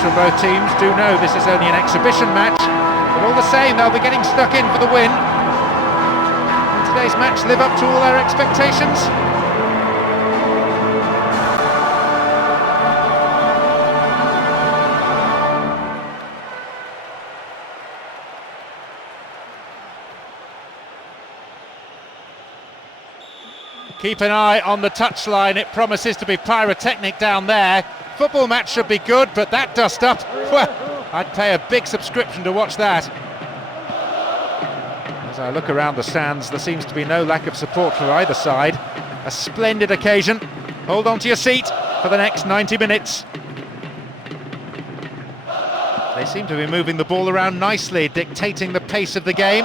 from both teams do know this is only an exhibition match, but all the same they'll be getting stuck in for the win. Will today's match live up to all their expectations? Keep an eye on the touchline, it promises to be pyrotechnic down there. Football match should be good, but that dust-up, well, I'd pay a big subscription to watch that. As I look around the stands, there seems to be no lack of support for either side. A splendid occasion. Hold on to your seat for the next 90 minutes. They seem to be moving the ball around nicely, dictating the pace of the game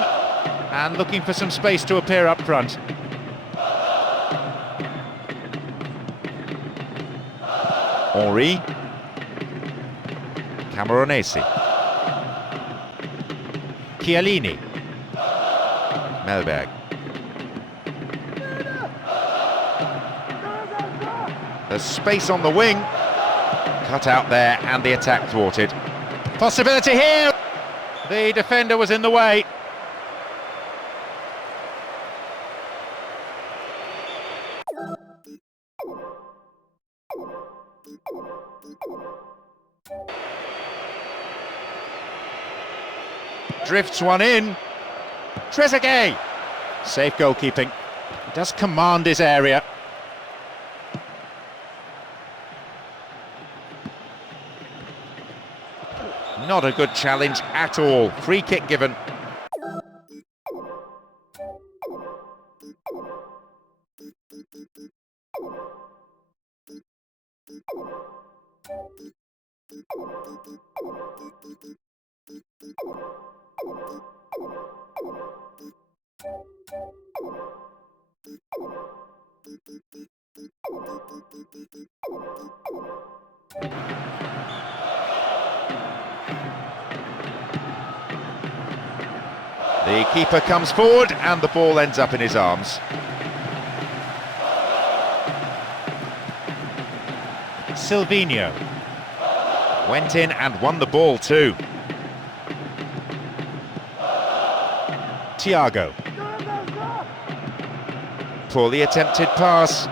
and looking for some space to appear up front. Henri, Camoranesi, Chiellini, Melberg. There's space on the wing, cut out there and the attack thwarted. Possibility here! The defender was in the way. Drifts one in. Trezeguet. Safe goalkeeping. He does command his area. Not a good challenge at all. Free kick given. The keeper comes forward and the ball ends up in his arms. Silvinho went in and won the ball too. Thiago. Poorly attempted pass.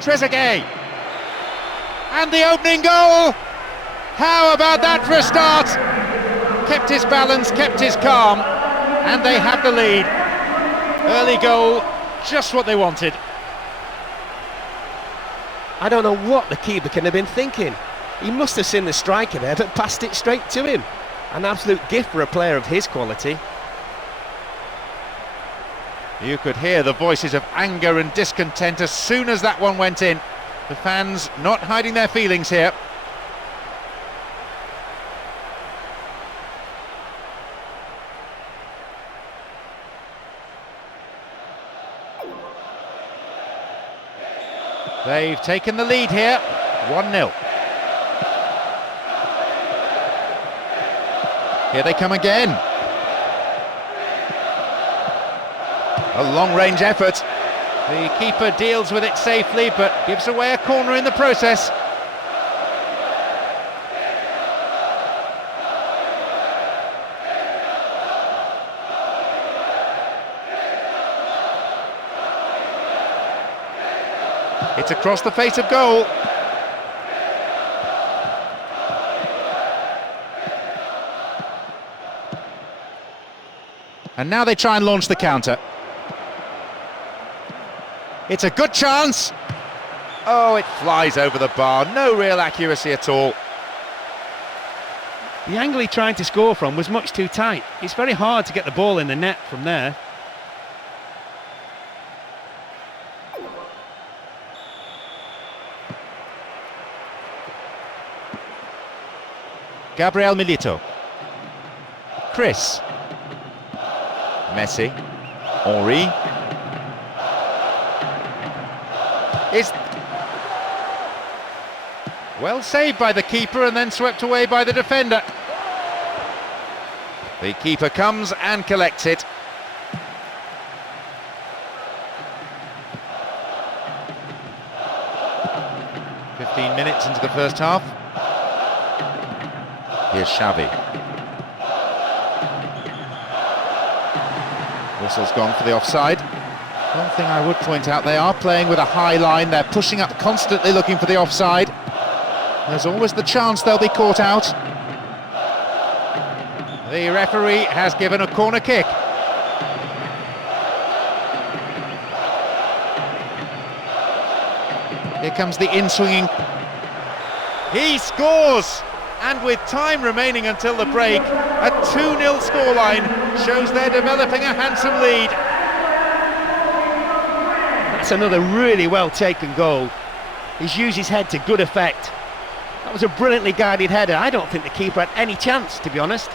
Trezeguet. And the opening goal! How about that for a start? Kept his balance, kept his calm, and they have the lead. Early goal, just what they wanted. I don't know what the keeper can have been thinking. He must have seen the striker there, but passed it straight to him. An absolute gift for a player of his quality. You could hear the voices of anger and discontent as soon as that one went in. The fans not hiding their feelings here. They've taken the lead here, 1-0. Here they come again. A long-range effort. The keeper deals with it safely, but gives away a corner in the process. It's across the face of goal. And now they try and launch the counter. It's a good chance. Oh, it flies over the bar. No real accuracy at all. The angle he tried to score from was much too tight. It's very hard to get the ball in the net from there. Gabriel Milito. Chris. Messi. Henri. Is well saved by the keeper and then swept away by the defender. The keeper comes and collects it. "15 minutes into the first half. Here's Xavi. Whistle's gone for the offside. One thing I would point out, they are playing with a high line, they're pushing up constantly looking for the offside. There's always the chance they'll be caught out. The referee has given a corner kick. Here comes the in-swinging. He scores! And with time remaining until the break, a 2-0 scoreline shows they're developing a handsome lead. That's another really well taken goal. He's used his head to good effect. That was a brilliantly guided header. I don't think the keeper had any chance, to be honest.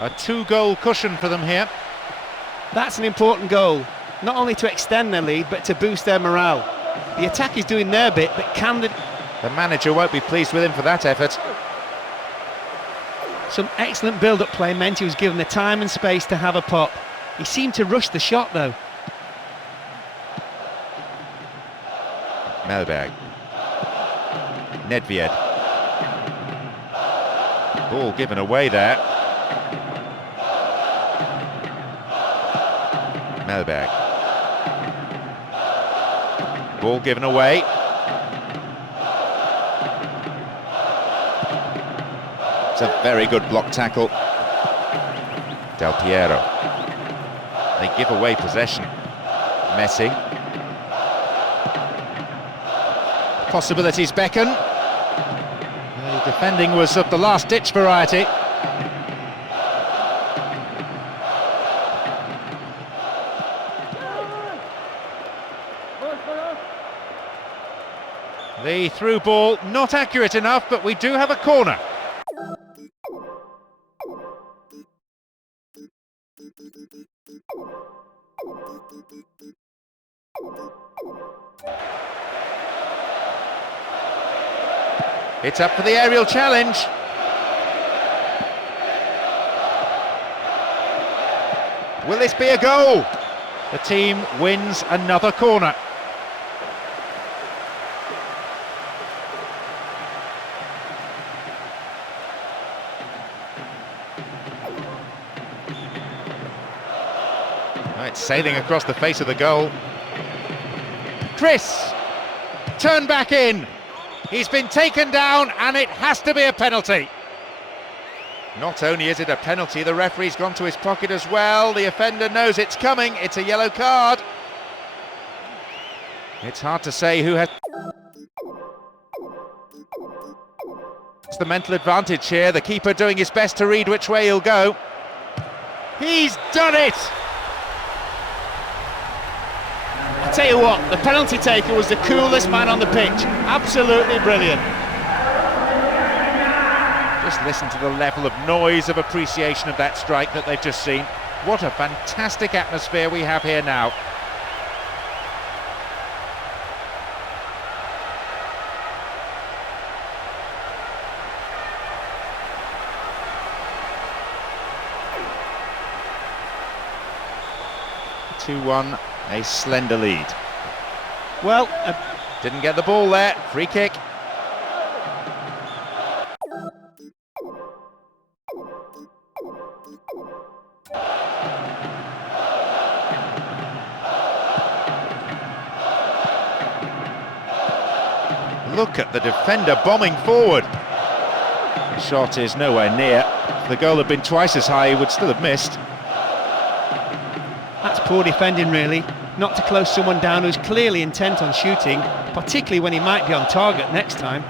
A 2-goal cushion for them here. That's an important goal, not only to extend their lead, but to boost their morale. The attack is doing their bit, but can the manager won't be pleased with him for that effort. Some excellent build-up play meant he was given the time and space to have a pop. He seemed to rush the shot, though. Melberg. Nedved. Ball given away there. Melberg. Ball given away. It's a very good block tackle. Del Piero. They give away possession. Messi. Possibilities beckon. The defending was of the last-ditch variety. The through ball not accurate enough, but we do have a corner. It's up for the aerial challenge. Will this be a goal? The team wins another corner. Right, sailing across the face of the goal. Chris, turn back in. He's been taken down and it has to be a penalty. Not only is it a penalty, the referee's gone to his pocket as well. The offender knows it's coming. It's a yellow card. It's hard to say who has... It's the mental advantage here. The keeper doing his best to read which way he'll go. He's done it! I tell you what, the penalty taker was the coolest man on the pitch. Absolutely brilliant. Just listen to the level of noise, of appreciation of that strike that they've just seen. What a fantastic atmosphere we have here now. (2-1), a slender lead. Well, didn't get the ball there. Free kick. Look at the defender bombing forward. The shot is nowhere near. If the goal had been twice as high, he would still have missed. That's poor defending, really. Not to close someone down who's clearly intent on shooting, particularly when he might be on target next time.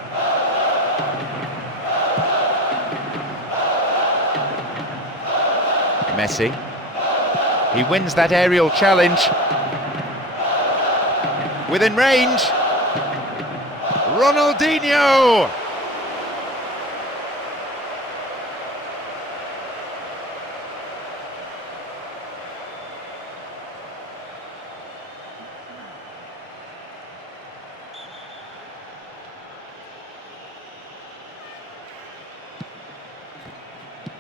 Messi. He wins that aerial challenge. Within range. Ronaldinho!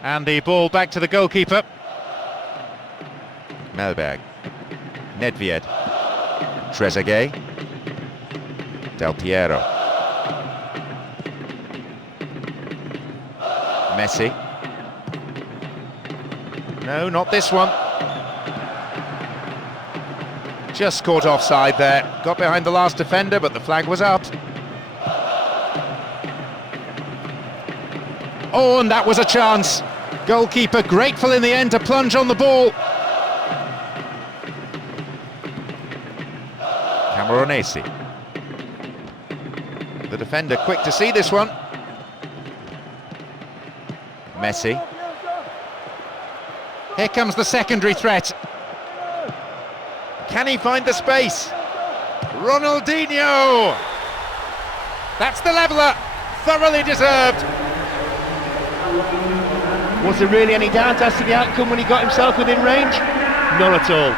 And the ball back to the goalkeeper. Melberg, Nedved, Trezeguet, Del Piero, Messi. No, not this one. Just caught offside there. Got behind the last defender, but the flag was up. Oh, and that was a chance. Goalkeeper grateful in the end to plunge on the ball. Camoranesi. The defender quick to see this one. Messi. Here comes the secondary threat. Can he find the space? Ronaldinho! That's the leveller. Thoroughly deserved. Was there really any doubt as to the outcome when he got himself within range? None at all.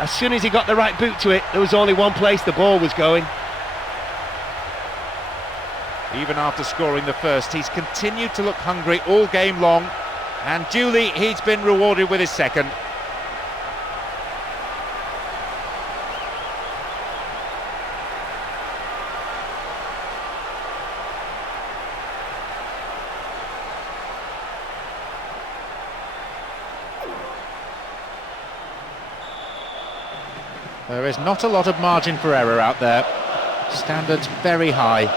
As soon as he got the right boot to it, there was only one place the ball was going. Even after scoring the first, he's continued to look hungry all game long, and duly he's been rewarded with his second. There is not a lot of margin for error out there. Standards very high.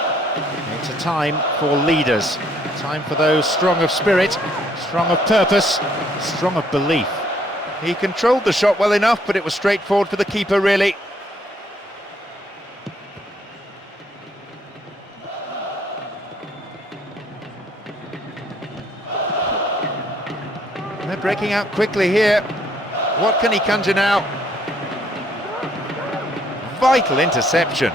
It's a time for leaders. A time for those strong of spirit, strong of purpose, strong of belief. He controlled the shot well enough, but it was straightforward for the keeper, really. They're breaking out quickly here. What can he conjure now? Vital interception.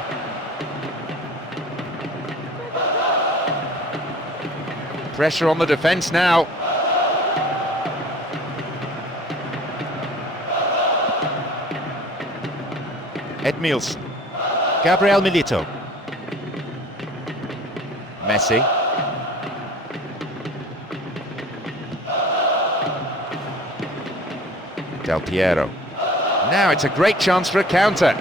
Pressure on the defence now. Edmilson. Gabriel Milito. Messi. Del Piero. Now it's a great chance for a counter.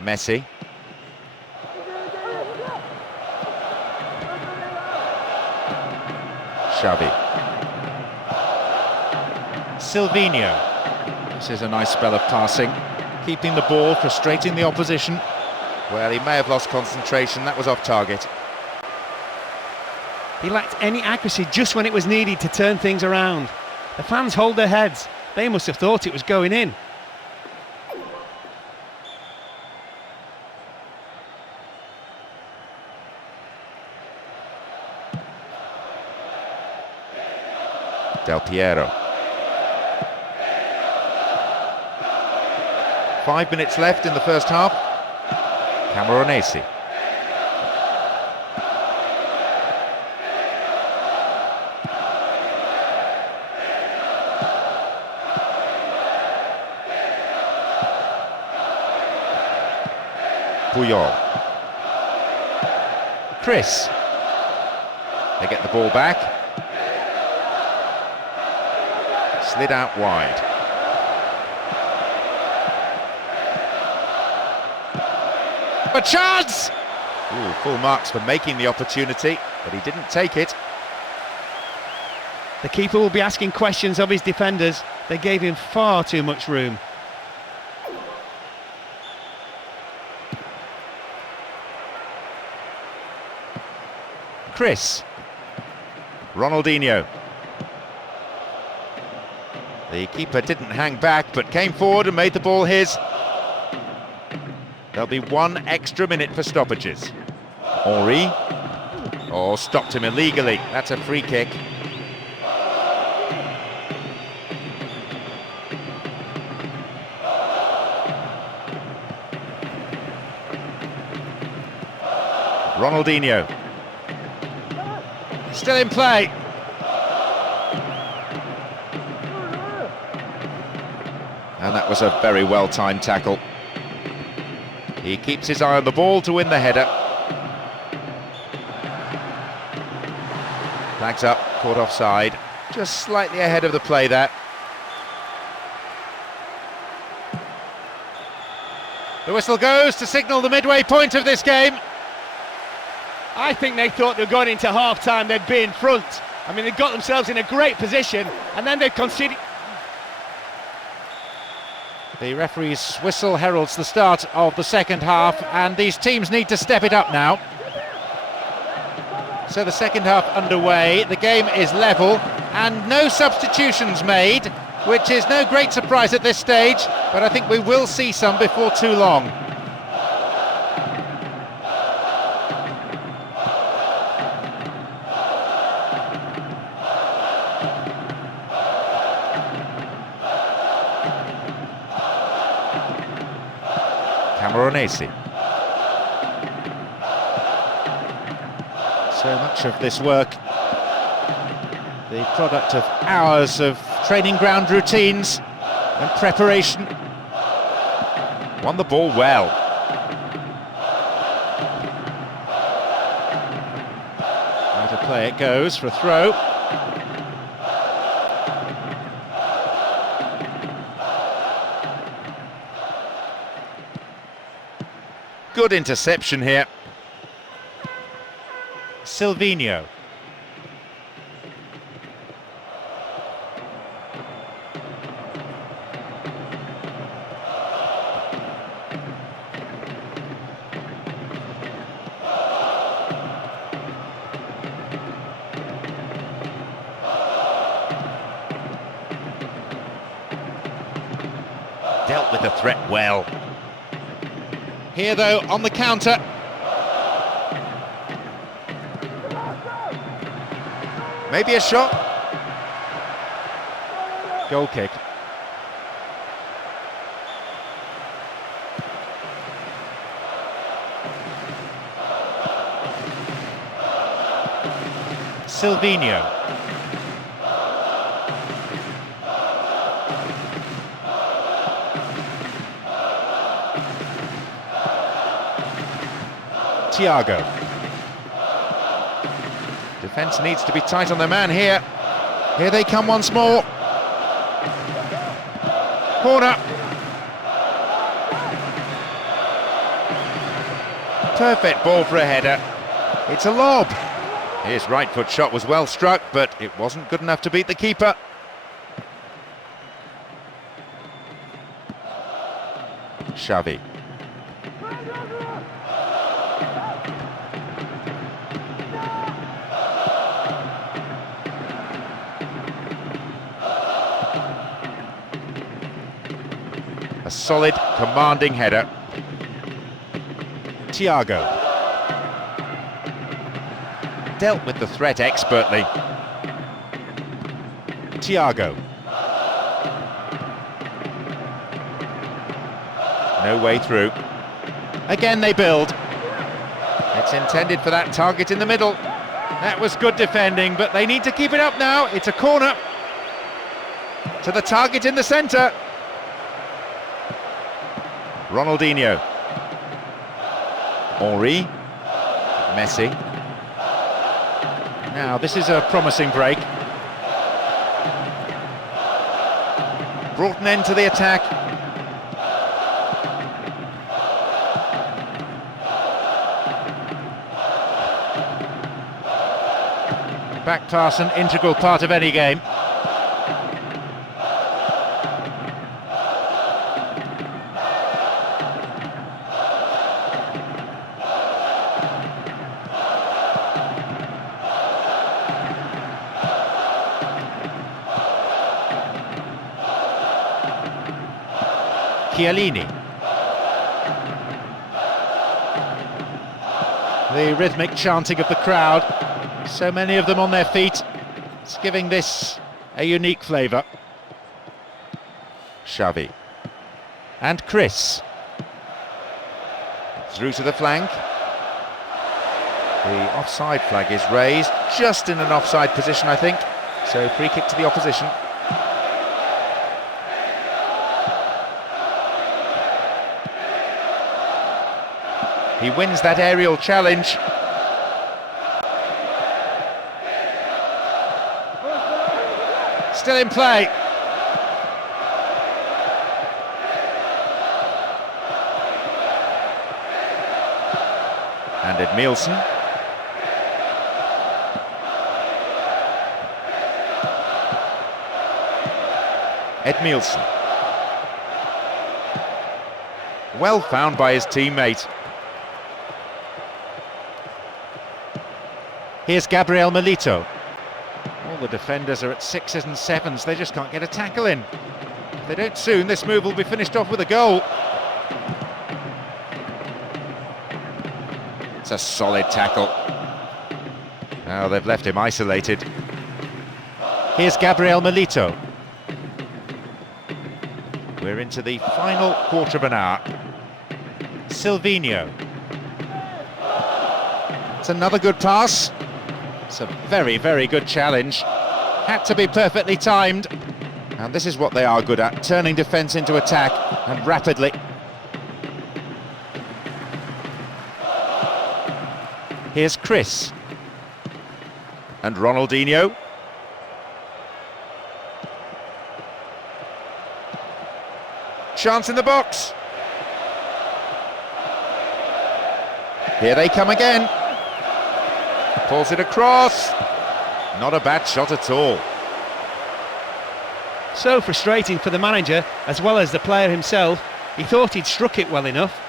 Messi. Xavi. Silvinho. This is a nice spell of passing, keeping the ball, frustrating the opposition. Well, he may have lost concentration, that was off target. He lacked any accuracy just when it was needed to turn things around. The fans hold their heads. They must have thought it was going in. Del Piero. 5 minutes left in the first half. Camoranesi. Puyol. Chris. They get the ball back. Slid out wide. A chance! Ooh, full marks for making the opportunity, but he didn't take it. The keeper will be asking questions of his defenders. They gave him far too much room. Chris. Ronaldinho. The keeper didn't hang back, but came forward and made the ball his. There'll be 1 extra minute for stoppages. Henry. Oh, stopped him illegally. That's a free kick. Ronaldinho. Still in play. And that was a very well-timed tackle. He keeps his eye on the ball to win the header. Flags up, caught offside. Just slightly ahead of the play there. The whistle goes to signal the midway point of this game. I think they thought they were going into half-time, they'd be in front. I mean, they got themselves in a great position, and then they conceded. The referee's whistle heralds the start of the second half, and these teams need to step it up now. So the second half underway, the game is level, and no substitutions made, which is no great surprise at this stage, but I think we will see some before too long. Camoranesi. So much of this work, the product of hours of training ground routines and preparation. Won the ball well. Out of play it goes for a throw. Good interception here. Silvinho. Dealt with the threat well. Here though, on the counter. Maybe a shot. Goal kick. Silvinho. Thiago. Defence needs to be tight on their man here. Here they come once more. Corner. Perfect ball for a header. It's a lob. His right foot shot was well struck, but it wasn't good enough to beat the keeper. Xavi. A solid, commanding header. Thiago. Dealt with the threat expertly. Thiago. No way through. Again they build. It's intended for that target in the middle. That was good defending, but they need to keep it up now. It's a corner. To the target in the centre. Ronaldinho. Henry. Messi. Now this is a promising break. Brought an end to the attack. Back pass, an integral part of any game. Chiellini. The rhythmic chanting of the crowd, so many of them on their feet, it's giving this a unique flavour. Xavi. And Chris. Through to the flank. The offside flag is raised, just in an offside position I think, so free kick to the opposition. He wins that aerial challenge. Still in play. And Edmilson. Edmilson. Well found by his teammate. Here's Gabriel Milito. All the defenders are at 6s and 7s, they just can't get a tackle in. If they don't soon, this move will be finished off with a goal. It's a solid tackle. Now they've left him isolated. Here's Gabriel Milito. We're into the final quarter of an hour. Silvinho. It's another good pass. It's a very, very good challenge. Had to be perfectly timed. And this is what they are good at, turning defence into attack, and rapidly. Here's Chris. And Ronaldinho. Chance in the box. Here they come again. Pulls it across. Not a bad shot at all. So frustrating for the manager as well as the player himself. He thought he'd struck it well enough.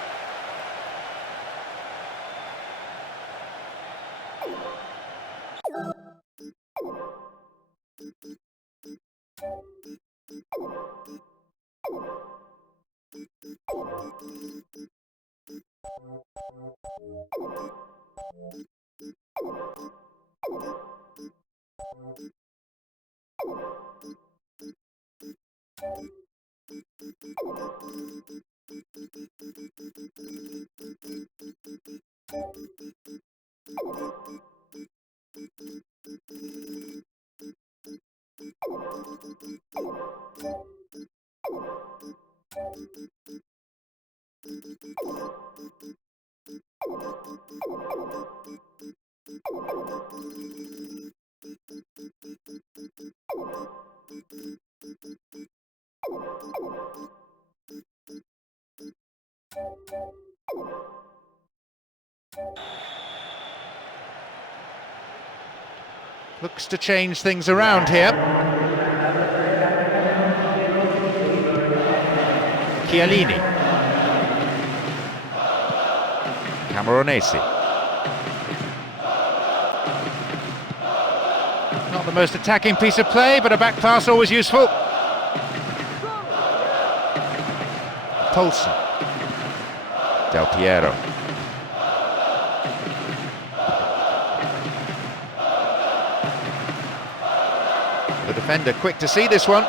Looks to change things around here. Chiellini. Camoranesi. Not the most attacking piece of play, but a back pass always useful. Poulsen. Del Piero. The defender quick to see this one.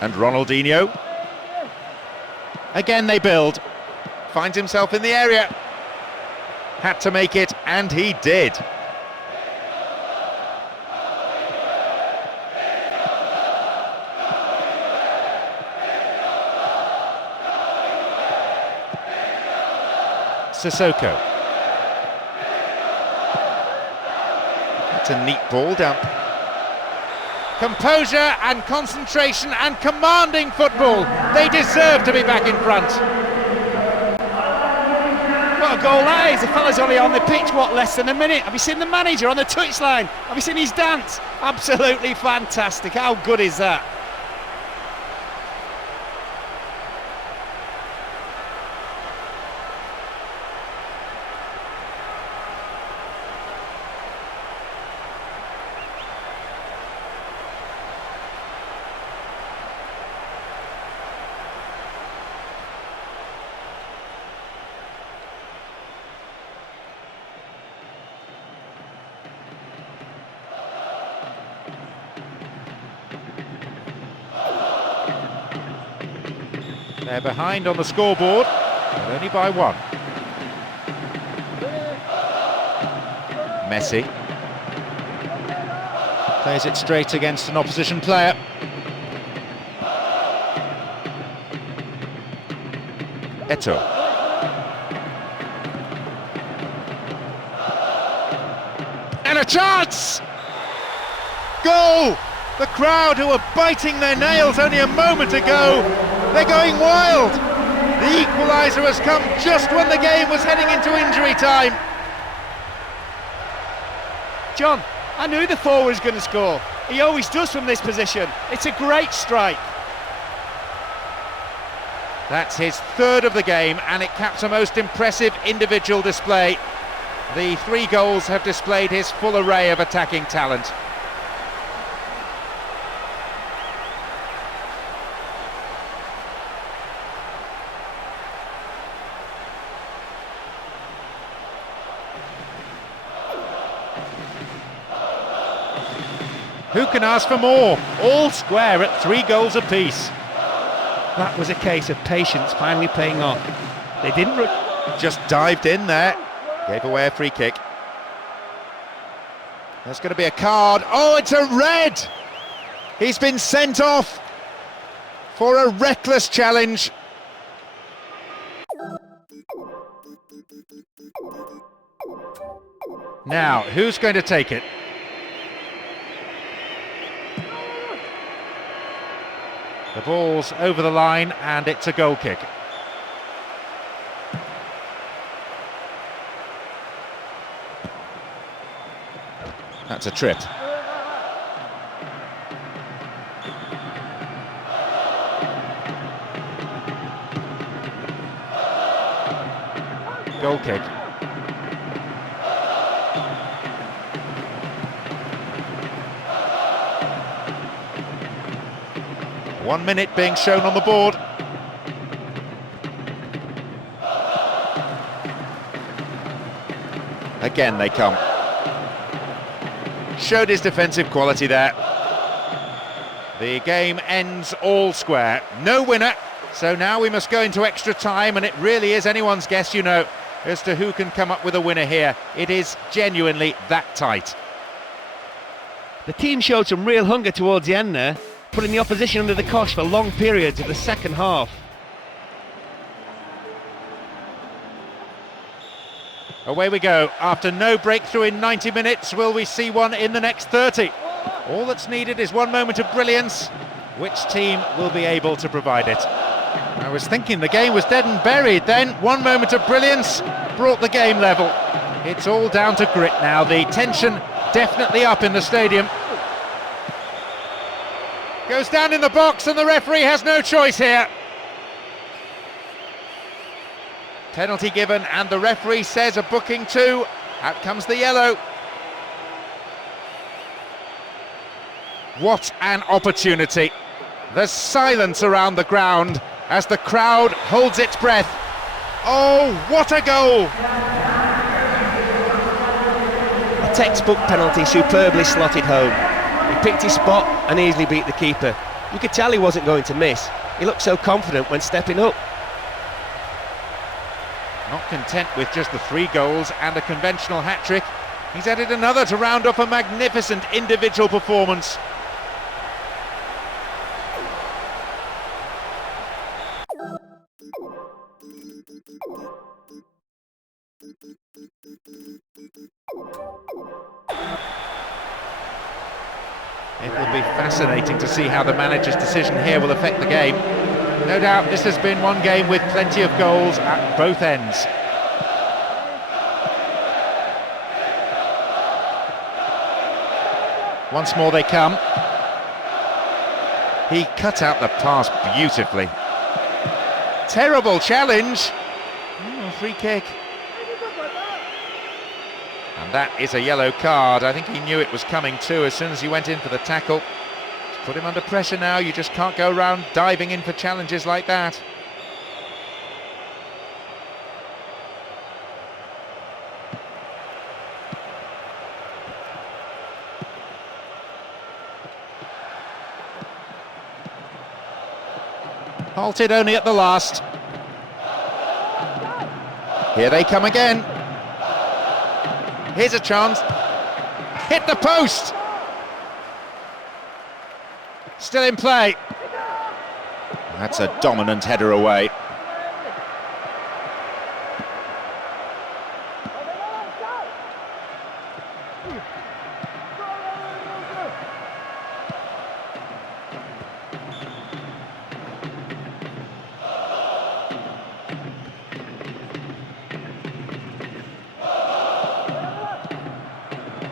And Ronaldinho. Again they build. Finds himself in the area. Had to make it, and he did. Sissoko. That's a neat ball down. Composure and concentration and commanding football. They deserve to be back in front. What a goal that is. The fella's only on the pitch, what, less than a minute? Have you seen the manager on the touchline? Have you seen his dance? Absolutely fantastic. How good is that? They're behind on the scoreboard, but only by one. Messi plays it straight against an opposition player. Eto'o. a chance! Goal! The crowd who were biting their nails only a moment ago, they're going wild! The equaliser has come just when the game was heading into injury time. John, I knew the forward was going to score. He always does from this position. It's a great strike. That's his third of the game, and it caps a most impressive individual display. The 3 goals have displayed his full array of attacking talent. Who can ask for more? All square at 3 goals apiece. That was a case of patience finally paying off. They didn't just dived in there, gave away a free kick. There's going to be a card. Oh, it's a red! He's been sent off for a reckless challenge. Now, who's going to take it? The ball's over the line and it's a goal kick. That's a trip. Goal kick. One minute being shown on the board. Again they come. Showed his defensive quality there. The game ends all square. No winner. So now we must go into extra time, and it really is anyone's guess, you know, as to who can come up with a winner here. It is genuinely that tight. The team showed some real hunger towards the end there, putting the opposition under the cosh for long periods of the second half. Away we go. After no breakthrough in 90 minutes, will we see one in the next 30? All that's needed is one moment of brilliance. Which team will be able to provide it? I was thinking the game was dead and buried then. One moment of brilliance brought the game level. It's all down to grit now. The tension definitely up in the stadium. Goes down in the box and the referee has no choice here. Penalty given and the referee says a booking too. Out comes the yellow. What an opportunity. There's silence around the ground as the crowd holds its breath. Oh, what a goal! A textbook penalty superbly slotted home. He picked his spot and easily beat the keeper. You could tell he wasn't going to miss. He looked so confident when stepping up. Not content with just the 3 goals and a conventional hat-trick, he's added another to round off a magnificent individual performance. It will be fascinating to see how the manager's decision here will affect the game. No doubt this has been one game with plenty of goals at both ends. Once more they come. He cut out the pass beautifully. Terrible challenge. Free kick. And that is a yellow card. I think he knew it was coming too as soon as he went in for the tackle. Put him under pressure now. You just can't go around diving in for challenges like that. Halted only at the last. Here they come again. Here's a chance. Hit the post. Still in play. That's a dominant header away.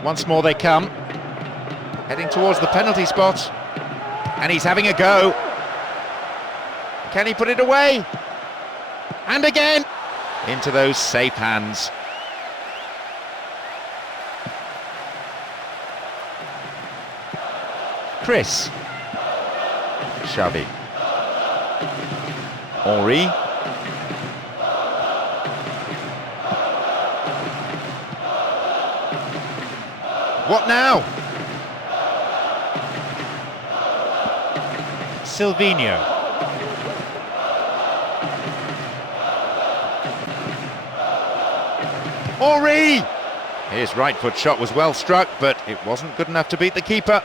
Once more they come, heading towards the penalty spot, and he's having a go. Can he put it away? And again, into those safe hands. Chris. Xavi. Henri. What now? Silvinho. Henri! His right foot shot was well struck, but it wasn't good enough to beat the keeper.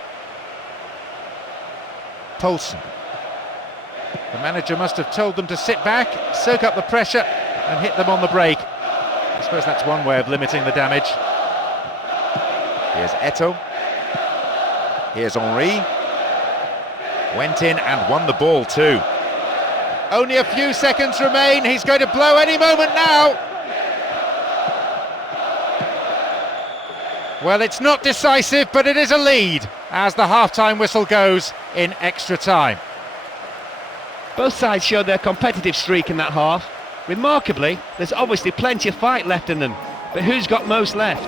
Poulsen. The manager must have told them to sit back, soak up the pressure and hit them on the break. I suppose that's one way of limiting the damage. Here's Eto'o. Here's Henri. Went in and won the ball too. Only a few seconds remain. He's going to blow any moment now. Well, it's not decisive, but it is a lead as the half-time whistle goes in extra time. Both sides showed their competitive streak in that half. Remarkably, there's obviously plenty of fight left in them, but who's got most left?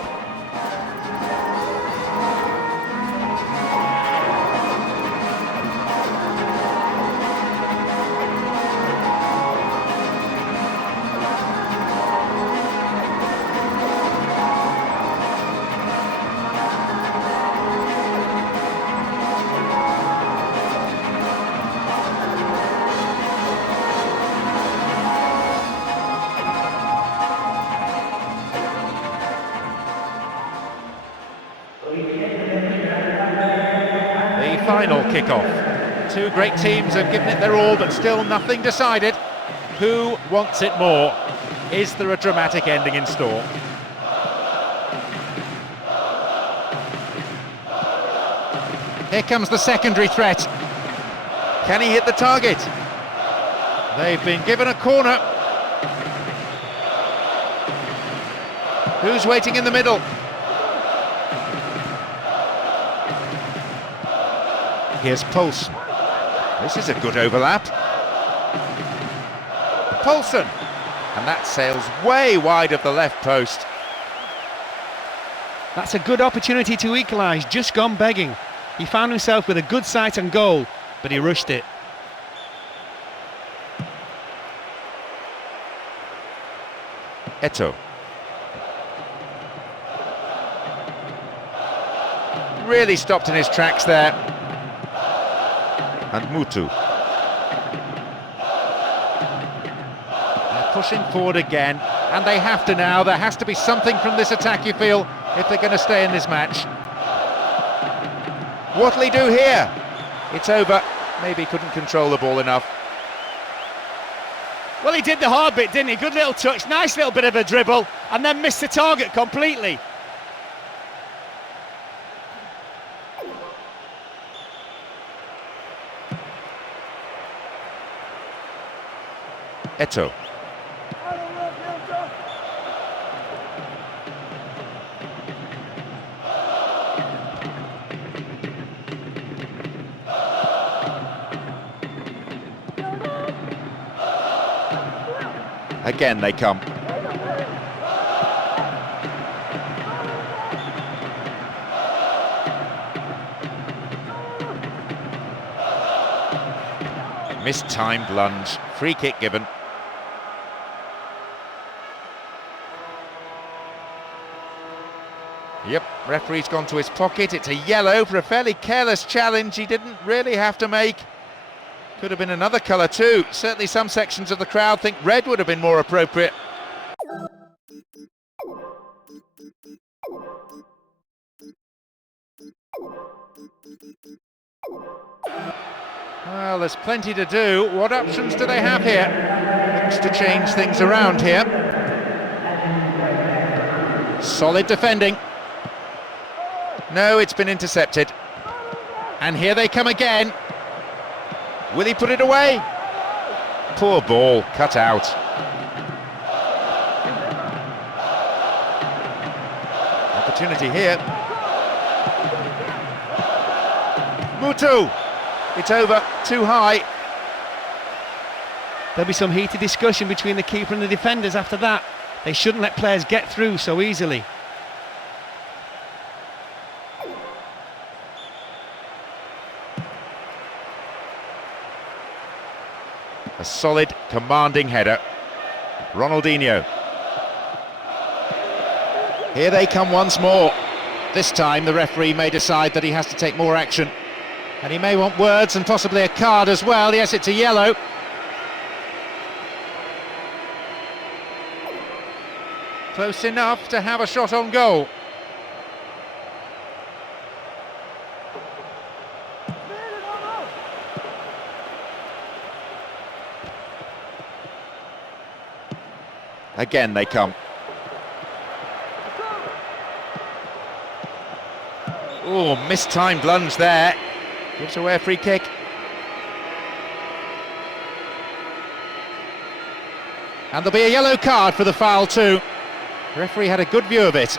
The final kick-off. Two great teams have given it their all, but still nothing decided. Who wants it more? Is there a dramatic ending in store? Here comes the secondary threat. Can he hit the target? They've been given a corner. Who's waiting in the middle? Here's Poulsen. This is a good overlap. Poulsen. And that sails way wide of the left post. That's a good opportunity to equalise, just gone begging. He found himself with a good sight on goal, but he rushed it. Eto'o. Really stopped in his tracks there. And Mutu. They're pushing forward again, and they have to now. There has to be something from this attack, you feel, if they're going to stay in this match. What'll he do here? It's over. Maybe he couldn't control the ball enough. Well, he did the hard bit, didn't he? Good little touch, nice little bit of a dribble, and then missed the target completely. Eto'o. Again they come. Mistimed lunge, free kick given. Yep, referee's gone to his pocket. It's a yellow for a fairly careless challenge he didn't really have to make. Could have been another colour too. Certainly some sections of the crowd think red would have been more appropriate. Well, there's plenty to do. What options do they have here? Looks to change things around here. Solid defending. No, it's been intercepted. And here they come again. Will he put it away? Poor ball, cut out. Opportunity here. Mutu. It's over, too high. There'll be some heated discussion between the keeper and the defenders after that. They shouldn't let players get through so easily. A solid, commanding header. Ronaldinho. Here they come once more. This time the referee may decide that he has to take more action. And he may want words and possibly a card as well. Yes, it's a yellow. Close enough to have a shot on goal. Again they come. Oh, mistimed lunge there. Gives away a free kick. And there'll be a yellow card for the foul too. The referee had a good view of it.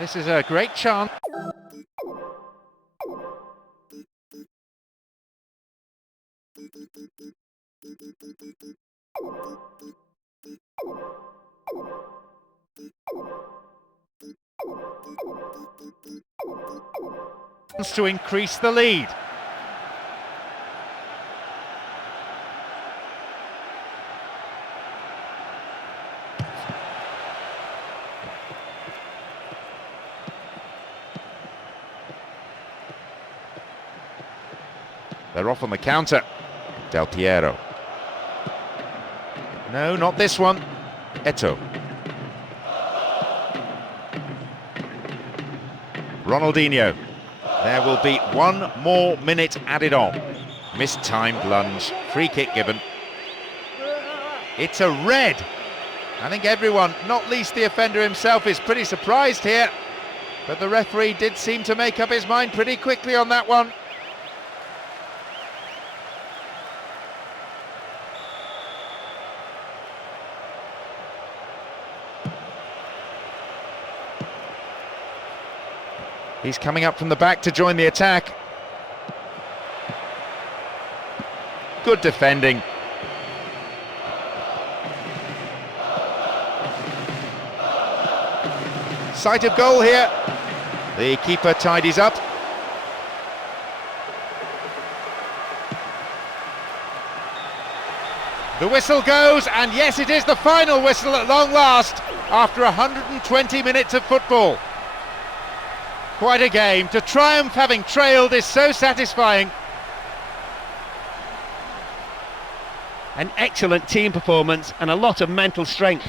This is a great chance. To increase the lead. They're off on the counter. Del Piero. No, not this one. Eto'o. Ronaldinho. There will be 1 more minute added on. Mistimed lunge, free kick given. It's a red. I think everyone, not least the offender himself, is pretty surprised here. But the referee did seem to make up his mind pretty quickly on that one. He's coming up from the back to join the attack. Good defending. Sight of goal here. The keeper tidies up. The whistle goes, and yes, it is the final whistle at long last after 120 minutes of football. Quite a game. To triumph having trailed is so satisfying. An excellent team performance and a lot of mental strength.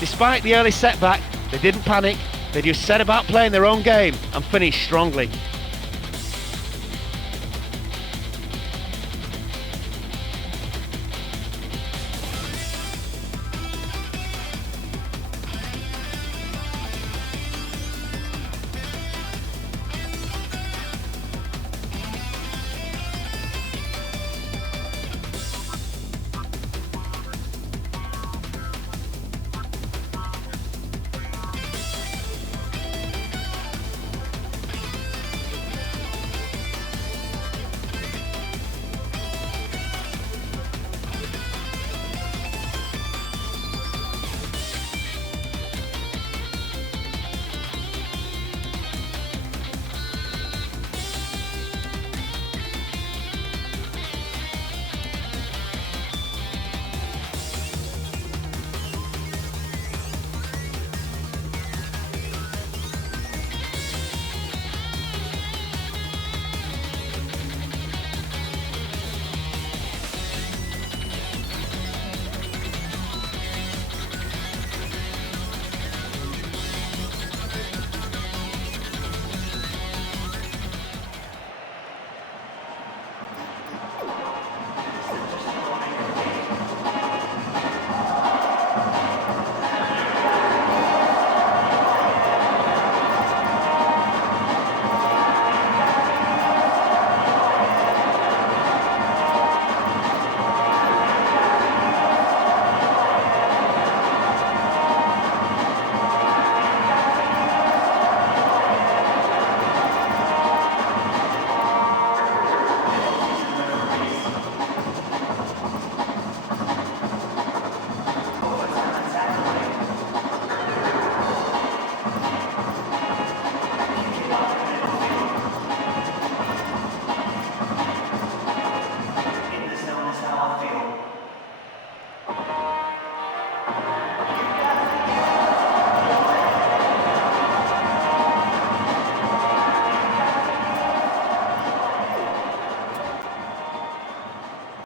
Despite the early setback, they didn't panic, they just set about playing their own game and finished strongly.